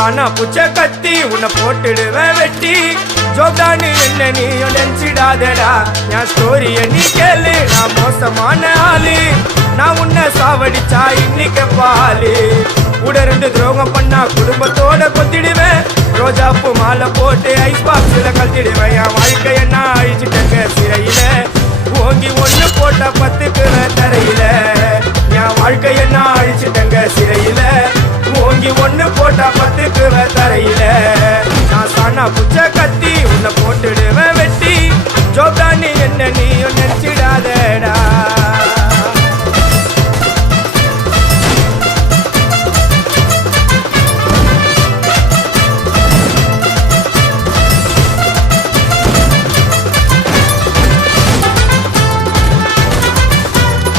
காணா பூச்ச கத்தி உன்னை போட்டுடுவேன் வெட்டி ஜோப்டானு என்ன நீ நினைச்சிடாதடா என் ஸ்டோரிய நீ கேளு நான் மோசமான ஆளு நான் உன்னை சாவடிச்சா இன்னைக்கு பாலு கூட 2 துரோகம் பண்ணா குடும்பத்தோட கொத்திடுவேன் ரோஜாப்பூ மாலை போட்டு ஐஸ் பாக்ஸ்ல கழட்டிடுவேன் என் வாழ்க்கைய நான் அழிச்சிட்டேங்க சிறையில ஓங்கி 1 போட்ட 10க்கு